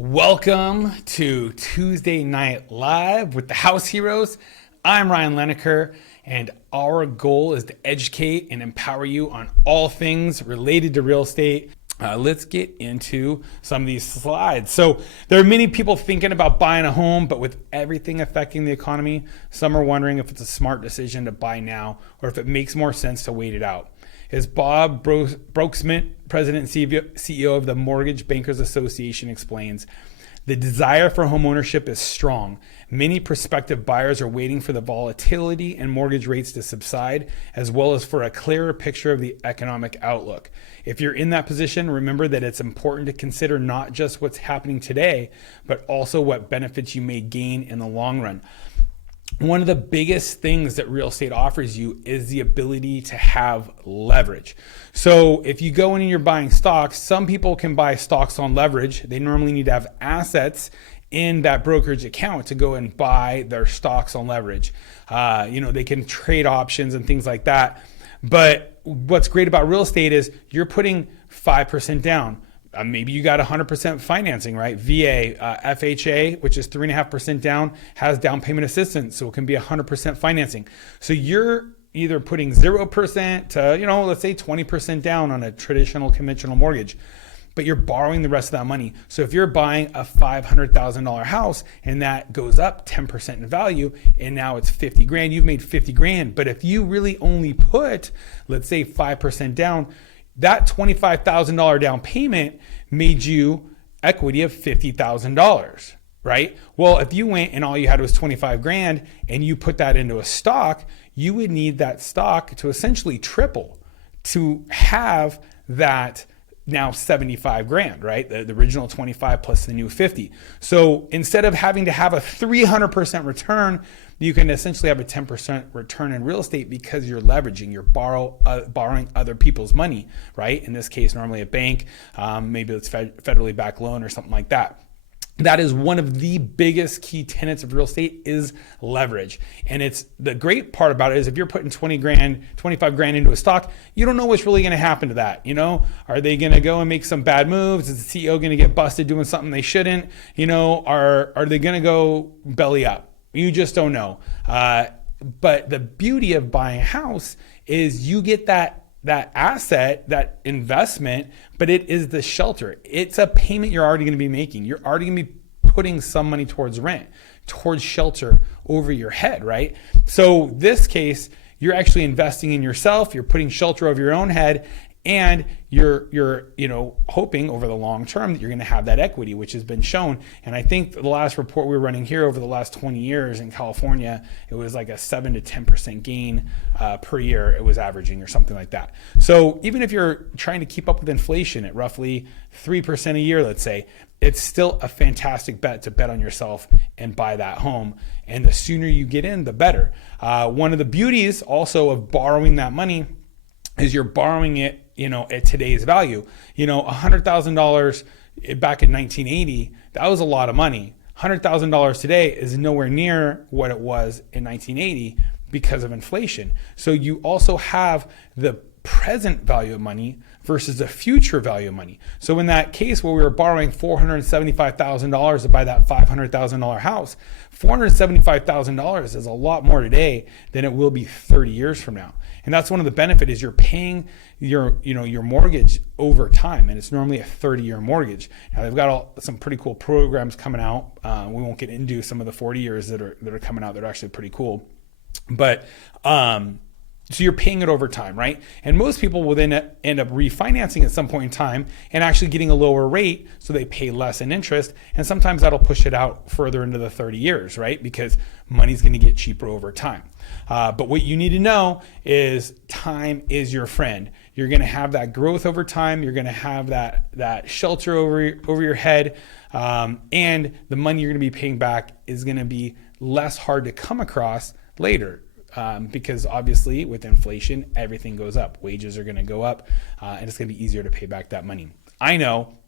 Welcome to Tuesday Night Live with the House Heroes. I'm Ryan Leneker, and our goal is to educate and empower you on all things related to real estate. Let's get into some of these slides. So there are many people thinking about buying a home, but with everything affecting the economy, some are wondering if it's a smart decision to buy now or if it makes more sense to wait it out. As Bob Brokesmith, President and CEO of the Mortgage Bankers Association, explains, the desire for homeownership is strong. Many prospective buyers are waiting for the volatility and mortgage rates to subside, as well as for a clearer picture of the economic outlook. If you're in that position, remember that it's important to consider not just what's happening today, but also what benefits you may gain in the long run. One of the biggest things that real estate offers you is the ability to have leverage. So if you go in and you're buying stocks, some people can buy stocks on leverage. They normally need to have assets in that brokerage account to go and buy their stocks on leverage. They can trade options and things like that. But what's great about real estate is you're putting 5% down. Maybe you got 100% financing, right? VA, FHA, which is 3.5% down, has down payment assistance, so it can be 100% financing. So you're either putting 0% to, let's say 20% down on a traditional conventional mortgage, but you're borrowing the rest of that money. So if you're buying a $500,000 house and that goes up 10% in value, and now it's 50 grand, you've made 50 grand. But if you really only put, let's say 5% down, that $25,000 down payment made you equity of $50,000, right? Well, if you went and all you had was 25 grand and you put that into a stock, you would need that stock to essentially triple to have that now 75 grand, right? The original 25 plus the new 50. So instead of having to have a 300% return, you can essentially have a 10% return in real estate because you're leveraging, you're borrowing other people's money, right? In this case, normally a bank, maybe it's federally backed loan or something like that. That is one of the biggest key tenets of real estate is leverage. And it's the great part about it is if you're putting 20 grand, 25 grand into a stock, you don't know what's really going to happen to that. Are they going to go and make some bad moves? Is the CEO going to get busted doing something they shouldn't? Are they going to go belly up? You just don't know. But the beauty of buying a house is you get that asset, that investment, but it is the shelter. It's a payment you're already going to be making. You're already going to be putting some money towards rent, towards shelter over your head, right? So this case, you're actually investing in yourself. You're putting shelter over your own head, and you're hoping over the long term that you're going to have that equity, which has been shown. And I think the last report we were running here over the last 20 years in California, it was like a 7 to 10% gain per year. It was averaging or something like that. So even if you're trying to keep up with inflation at roughly 3% a year, let's say, it's still a fantastic bet to bet on yourself and buy that home. And the sooner you get in, the better. One of the beauties also of borrowing that money is you're borrowing it, at today's value. $100,000 back in 1980, that was a lot of money. $100,000 today is nowhere near what it was in 1980 because of inflation. So you also have the present value of money versus the future value of money. So in that case where we were borrowing $475,000 to buy that $500,000 house, $475,000 is a lot more today than it will be 30 years from now. And that's one of the benefits is you're paying your mortgage over time, and it's normally a 30-year mortgage. Now they've got some pretty cool programs coming out. We won't get into some of the 40 years that are coming out that are actually pretty cool, but so you're paying it over time, right? And most people will then end up refinancing at some point in time and actually getting a lower rate, so they pay less in interest. And sometimes that'll push it out further into the 30 years, right? Because money's going to get cheaper over time. But what you need to know is time is your friend. You're going to have that growth over time. You're going to have that shelter over your head. And the money you're going to be paying back is going to be less hard to come across later. Because obviously with inflation, everything goes up. Wages are going to go up, and it's going to be easier to pay back that money. I know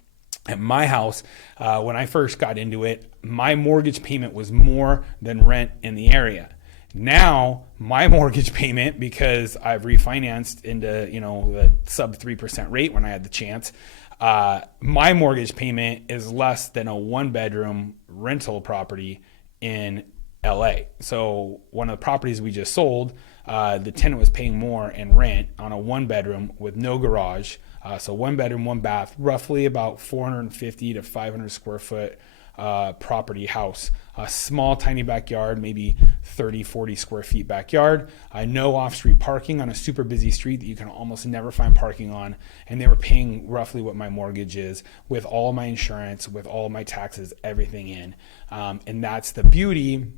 at my house, when I first got into it, my mortgage payment was more than rent in the area. Now my mortgage payment, because I've refinanced into, the sub 3% rate when I had the chance, My mortgage payment is less than a one bedroom rental property in LA. So one of the properties we just sold, the tenant was paying more in rent on a one bedroom with no garage. So one bedroom, one bath, roughly about 450 to 500 square foot property house. A small, tiny backyard, maybe 30, 40 square feet backyard. No off-street parking on a super busy street that you can almost never find parking on. And they were paying roughly what my mortgage is with all my insurance, with all my taxes, everything in. And that's the beauty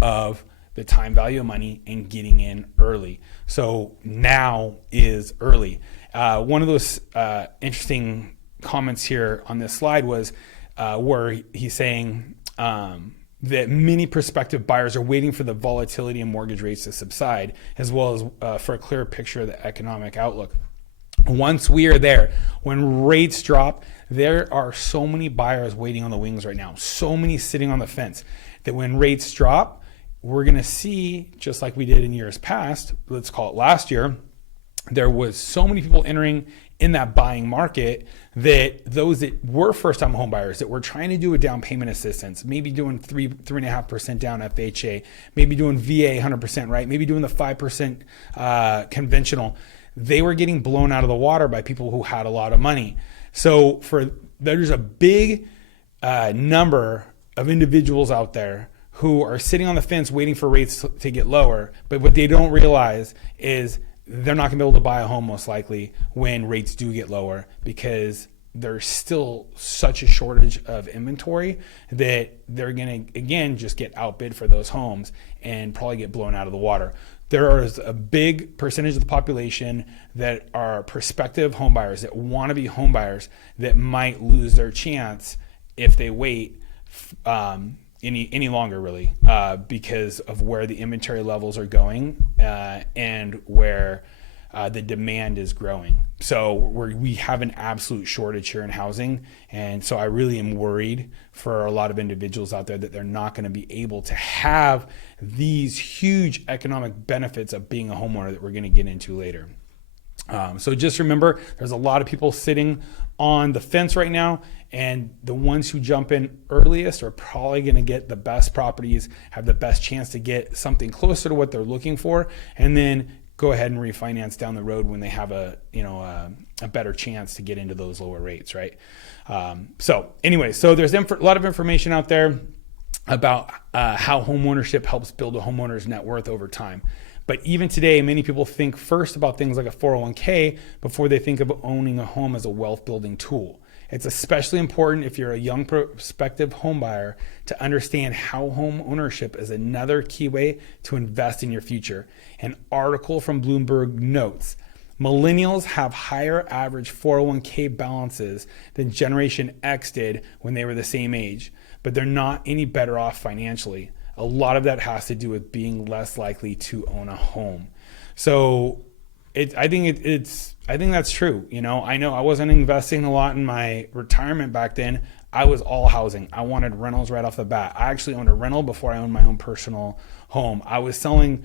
of the time value of money and getting in early. So now is early. One of those interesting comments here on this slide was where he's saying that many prospective buyers are waiting for the volatility in mortgage rates to subside, as well as for a clearer picture of the economic outlook. Once we are there, when rates drop, there are so many buyers waiting on the wings right now, so many sitting on the fence, that when rates drop, we're going to see, just like we did in years past, let's call it last year, there was so many people entering in that buying market that those that were first-time home buyers that were trying to do a down payment assistance, maybe doing 3.5% down FHA, maybe doing VA 100%, right? Maybe doing the 5% conventional. They were getting blown out of the water by people who had a lot of money. So there's a big number of individuals out there who are sitting on the fence waiting for rates to get lower, but what they don't realize is they're not going to be able to buy a home most likely when rates do get lower, because there's still such a shortage of inventory that they're going to, again, just get outbid for those homes and probably get blown out of the water. There is a big percentage of the population that are prospective home buyers that want to be home buyers that might lose their chance if they wait any longer, really, because of where the inventory levels are going and where the demand is growing. So we have an absolute shortage here in housing, and so I really am worried for a lot of individuals out there that they're not going to be able to have these huge economic benefits of being a homeowner that we're going to get into later. So just remember, there's a lot of people sitting on the fence right now, and the ones who jump in earliest are probably going to get the best properties, have the best chance to get something closer to what they're looking for, and then go ahead and refinance down the road when they have a better chance to get into those lower rates, right? So there's a lot of information out there about how homeownership helps build a homeowner's net worth over time. But even today, many people think first about things like a 401k before they think of owning a home as a wealth building tool. It's especially important if you're a young prospective home buyer to understand how home ownership is another key way to invest in your future. An article from Bloomberg notes, millennials have higher average 401k balances than Generation X did when they were the same age, but they're not any better off financially. A lot of that has to do with being less likely to own a home. So I think that's true. I know I wasn't investing a lot in my retirement back then. I was all housing. I wanted rentals right off the bat. I actually owned a rental before I owned my own personal home. I was selling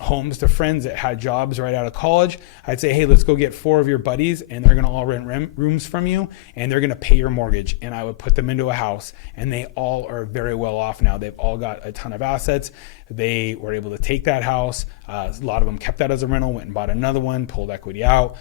homes to friends that had jobs right out of college. I'd say, hey, let's go get 4 of your buddies, and they're going to all rent rooms from you, and they're going to pay your mortgage. And I would put them into a house, and they all are very well off now. They've all got a ton of assets. They were able to take that house. A lot of them kept that as a rental, went and bought another one, pulled equity out.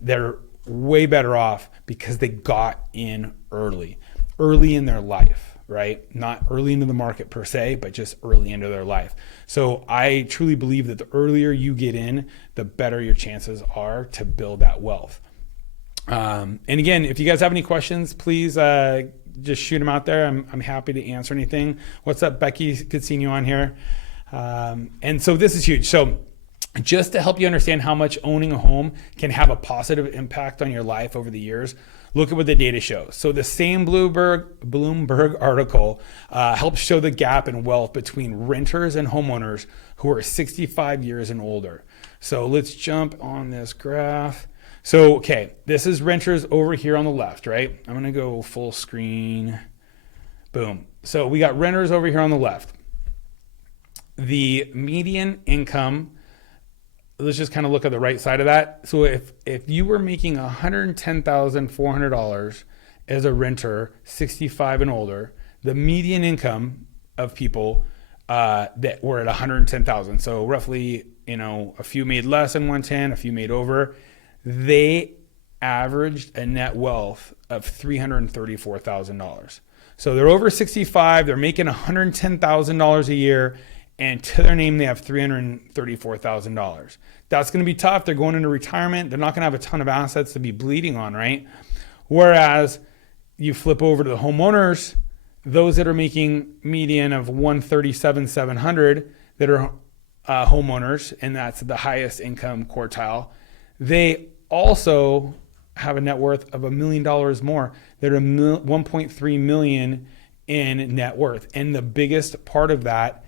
They're way better off because they got in early in their life. Right? Not early into the market per se, but just early into their life. So I truly believe that the earlier you get in, the better your chances are to build that wealth. And again, if you guys have any questions, please just shoot them out there. I'm happy to answer anything. What's up, Becky? Good seeing you on here. And so this is huge. So just to help you understand how much owning a home can have a positive impact on your life over the years, look at what the data shows. So the same Bloomberg article helps show the gap in wealth between renters and homeowners who are 65 years and older. So let's jump on this graph. So, okay, this is renters over here on the left, right? I'm gonna go full screen. Boom. So we got renters over here on the left. The median income let's just kind of look at the right side of that. So if you were making $110,400 as a renter, 65 and older, the median income of people that were at 110,000, so roughly, a few made less than 110, a few made over, they averaged a net wealth of $334,000. So they're over 65, they're making $110,000 a year, and to their name, they have $334,000. That's going to be tough. They're going into retirement. They're not going to have a ton of assets to be bleeding on, right? Whereas you flip over to the homeowners, those that are making median of 137,700 that are homeowners, and that's the highest income quartile, they also have a net worth of $1 million more. They're 1.3 million in net worth. And the biggest part of that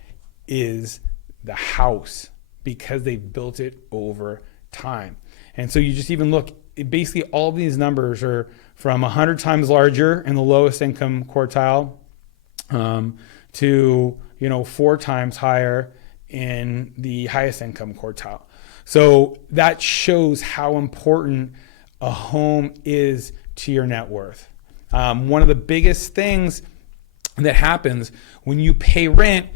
is the house, because they've built it over time. And so you just even look, basically all of these numbers are from 100 times larger in the lowest income quartile to 4 times higher in the highest income quartile. So that shows how important a home is to your net worth. One of the biggest things that happens when you pay rent,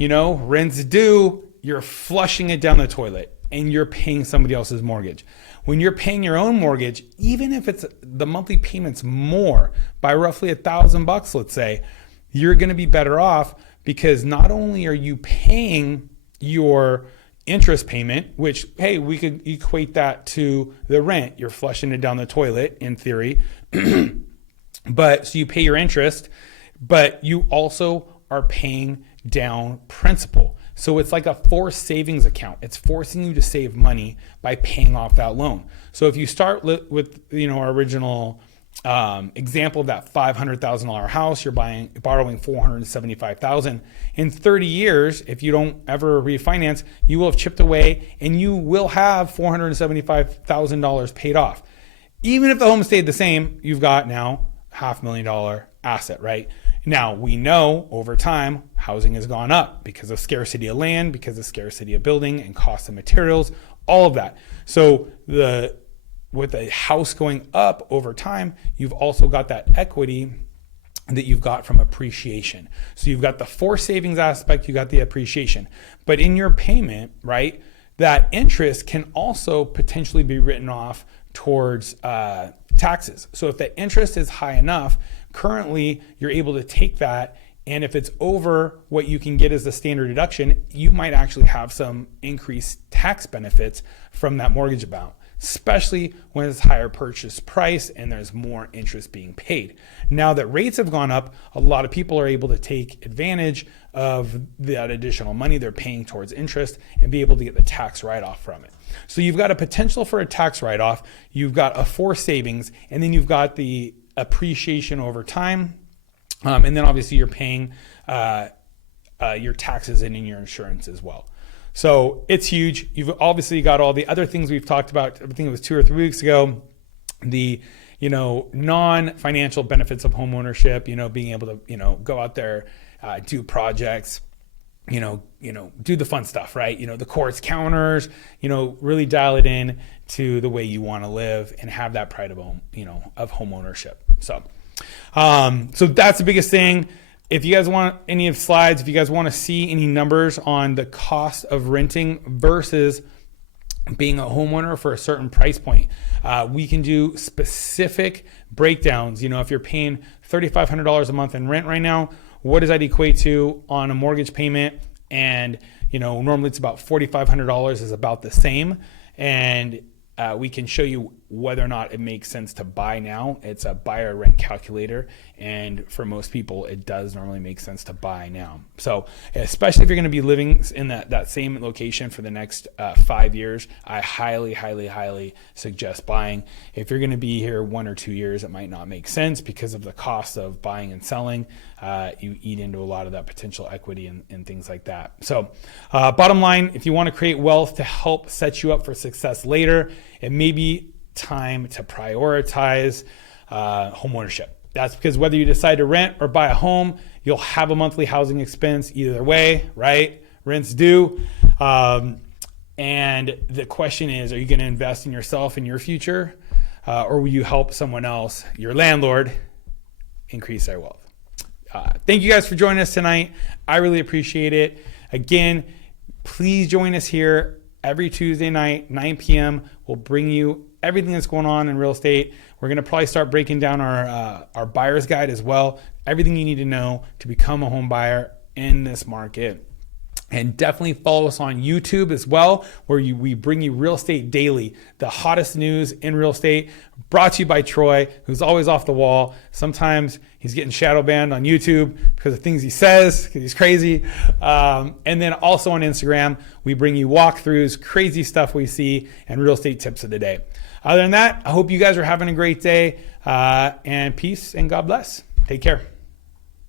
rent's due, you're flushing it down the toilet and you're paying somebody else's mortgage. When you're paying your own mortgage, even if it's the monthly payments more by roughly $1,000, let's say, you're going to be better off, because not only are you paying your interest payment, which, hey, we could equate that to the rent. You're flushing it down the toilet in theory. But so you pay your interest, but you also are paying down principal. So it's like a forced savings account. It's forcing you to save money by paying off that loan. So if you start with, our original example of that $500,000 house, you're borrowing $475,000. In 30 years, if you don't ever refinance, you will have chipped away and you will have $475,000 paid off. Even if the home stayed the same, you've got now $500,000 asset, right? Now, we know over time, housing has gone up because of scarcity of land, because of scarcity of building and cost of materials, all of that. So with a house going up over time, you've also got that equity that you've got from appreciation. So you've got the forced savings aspect, you got the appreciation. But in your payment, right, that interest can also potentially be written off towards taxes. So if the interest is high enough, currently you're able to take that, and if it's over what you can get as the standard deduction, you might actually have some increased tax benefits from that mortgage amount, especially when it's higher purchase price and there's more interest being paid. Now that rates have gone up, a lot of people are able to take advantage of that additional money they're paying towards interest and be able to get the tax write-off from it. So you've got a potential for a tax write-off, you've got a forced savings, and then you've got the appreciation over time. And then obviously you're paying your taxes and in your insurance as well. So it's huge. You've obviously got all the other things we've talked about. I think it was 2 or 3 weeks ago. The non-financial benefits of home ownership. Being able to go out there, do projects. Do the fun stuff, right? The quartz counters. Really dial it in to the way you want to live and have that pride of home. Of home ownership. So that's the biggest thing. If you guys want any of the slides, if you guys want to see any numbers on the cost of renting versus being a homeowner for a certain price point, we can do specific breakdowns. If you're paying $3,500 a month in rent right now, what does that equate to on a mortgage payment? And, normally it's about $4,500 is about the same. And we can show you whether or not it makes sense to buy now. It's a buy or rent calculator. And for most people, it does normally make sense to buy now. So especially if you're going to be living in that same location for the next 5 years, I highly, highly, highly suggest buying. If you're going to be here 1 or 2 years, it might not make sense because of the cost of buying and selling. You eat into a lot of that potential equity and things like that. So bottom line, if you want to create wealth to help set you up for success later, it may be time to prioritize home ownership. That's because whether you decide to rent or buy a home, you'll have a monthly housing expense either way, right? Rent's due. And And the question is, are you going to invest in yourself and your future? Or will you help someone else, your landlord, increase their wealth? Thank you guys for joining us tonight. I really appreciate it. Again, please join us here every Tuesday night, 9 p.m. We'll bring you everything that's going on in real estate. We're going to probably start breaking down our buyer's guide as well. Everything you need to know to become a home buyer in this market. And definitely follow us on YouTube as well, where we bring you real estate daily, the hottest news in real estate, brought to you by Troy, who's always off the wall. Sometimes he's getting shadow banned on YouTube because of things he says, because he's crazy. And then also on Instagram, we bring you walkthroughs, crazy stuff we see, and real estate tips of the day. Other than that, I hope you guys are having a great day, and peace and God bless. Take care.